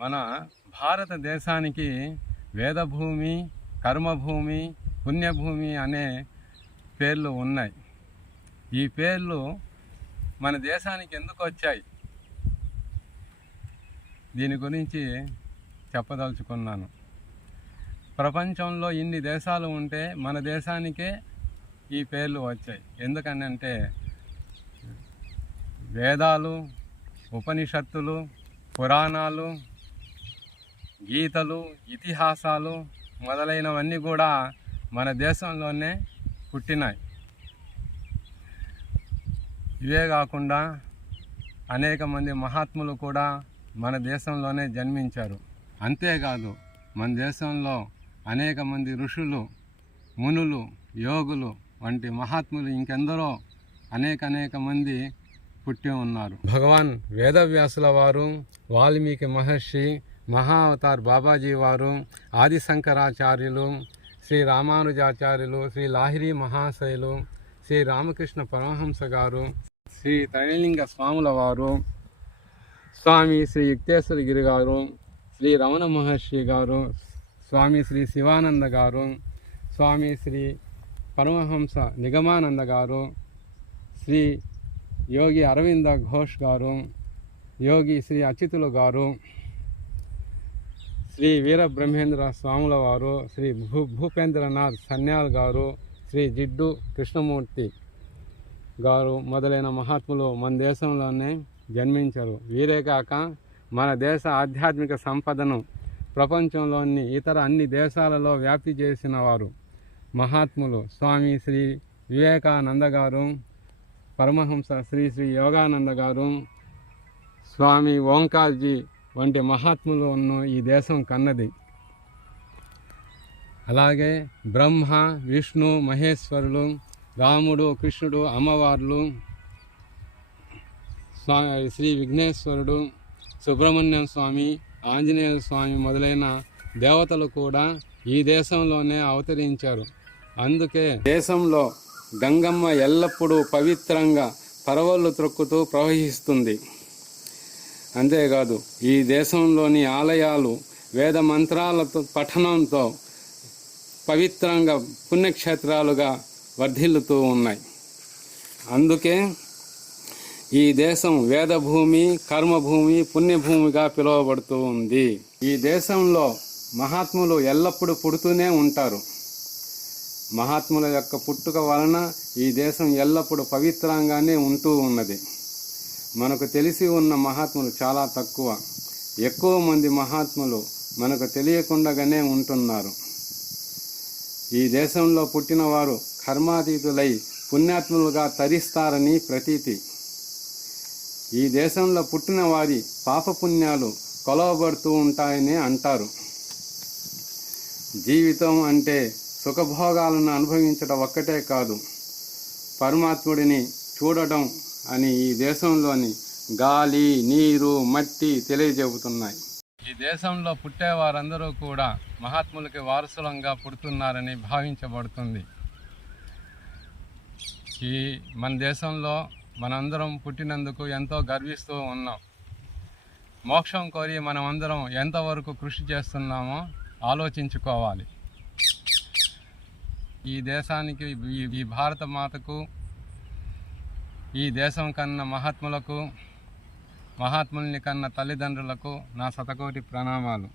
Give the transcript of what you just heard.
మన భారతదేశానికి వేదభూమి, కర్మభూమి, పుణ్యభూమి అనే పేర్లు ఉన్నాయి. ఈ పేర్లు మన దేశానికి ఎందుకు వచ్చాయి, దీని గురించి చెప్పదలుచుకున్నాను. ప్రపంచంలో ఇన్ని దేశాలు ఉంటే మన దేశానికే ఈ పేర్లు వచ్చాయి. ఎందుకనంటే వేదాలు, ఉపనిషత్తులు, పురాణాలు, గీతలు, ఇతిహాసాలు మొదలైనవన్నీ కూడా మన దేశంలోనే పుట్టినాయి. ఇవే కాకుండా అనేక మంది మహాత్ములు కూడా మన దేశంలోనే జన్మించారు. అంతేకాదు మన దేశంలో అనేక మంది ఋషులు, మునులు, యోగులు వంటి మహాత్ములు ఇంకెందరో అనేక మంది పుట్టి ఉన్నారు. భగవాన్ వేదవ్యాసుల వారు, వాల్మీకి మహర్షి, మహావతార్ బాబాజీ వారు, ఆది శంకరాచార్యులు, శ్రీ రామానుజాచార్యులు, శ్రీ లాహిరి మహాశయులు, శ్రీ రామకృష్ణ పరమహంస గారు, శ్రీ త్రైలింగ స్వాముల వారు, స్వామి శ్రీ యుక్తేశ్వరగిరి గారు, శ్రీ రమణ మహర్షి గారు, స్వామి శ్రీ శివానంద గారు, స్వామి శ్రీ పరమహంస నిగమానంద గారు, శ్రీ యోగి అరవింద ఘోష్ గారు, యోగి శ్రీ అచ్యుతులు గారు, శ్రీ వీరబ్రహ్మేంద్ర స్వాముల వారు, శ్రీ భూపేంద్రనాథ్ సన్యాల్ గారు, శ్రీ జిడ్డు కృష్ణమూర్తి గారు మొదలైన మహాత్ములు మన దేశంలోనే జన్మించారు. వీరే కాక మన దేశ ఆధ్యాత్మిక సంపదను ప్రపంచంలోని ఇతర అన్ని దేశాలలో వ్యాప్తి చేసిన వారు మహాత్ములు స్వామి శ్రీ వివేకానంద గారు, పరమహంస శ్రీ శ్రీ యోగానంద గారు, స్వామి ఓంకార్జీ వంటి మహాత్ములను ఈ దేశం కన్నది. అలాగే బ్రహ్మ, విష్ణు, మహేశ్వరులు, రాముడు, కృష్ణుడు, అమ్మవార్లు, శ్రీ విఘ్నేశ్వరుడు, సుబ్రహ్మణ్యం స్వామి, ఆంజనేయ స్వామి మొదలైన దేవతలు కూడా ఈ దేశంలోనే అవతరించారు. అందుకే దేశంలో గంగమ్మ ఎల్లప్పుడూ పవిత్రంగా పరవళ్ళు త్రొక్కుతూ ప్రవహిస్తుంది. అంతేకాదు ఈ దేశంలోని ఆలయాలు వేద మంత్రాలతో పఠనంతో పవిత్రంగా పుణ్యక్షేత్రాలుగా వర్ధిల్లుతూ ఉన్నాయి. అందుకే ఈ దేశం వేదభూమి, కర్మభూమి, పుణ్యభూమిగా పిలువబడుతూ ఉంది. ఈ దేశంలో మహాత్ములు ఎల్లప్పుడూ పుడుతూనే ఉంటారు. మహాత్ముల యొక్క పుట్టుక వలన ఈ దేశం ఎల్లప్పుడూ పవిత్రంగానే ఉంటూ ఉన్నది. మనకు తెలిసి ఉన్న మహాత్ములు చాలా తక్కువ. ఎక్కువ మంది మహాత్ములు మనకు తెలియకుండానే ఉంటున్నారు. ఈ దేశంలో పుట్టిన వారు కర్మాతీతులై పుణ్యాత్ములుగా తరిస్తారని ప్రతీతి. ఈ దేశంలో పుట్టిన వారి పాపపుణ్యాలు కొలవబడుతూ ఉంటాయని అంటారు. జీవితం అంటే సుఖభోగాలను అనుభవించడం ఒక్కటే కాదు, పరమాత్ముడిని చూడటం అని ఈ దేశంలోని గాలి, నీరు, మట్టి తెలియజెబుతున్నాయి. ఈ దేశంలో పుట్టే వారందరూ కూడా మహాత్ములకి వారసులంగా పుడుతున్నారని భావించబడుతుంది. మన దేశంలో మనందరం పుట్టినందుకు ఎంతో గర్విస్తూ ఉన్నాం. మోక్షం కోరి మనమందరం ఎంతవరకు కృషి చేస్తున్నామో ఆలోచించుకోవాలి. ఈ దేశానికి, ఈ భారత మాతకు, ఈ దేశం కన్న మహాత్ములకు, మహాత్ముల్ని కన్న తల్లిదండ్రులకు నా శతకోటి ప్రణామాలు.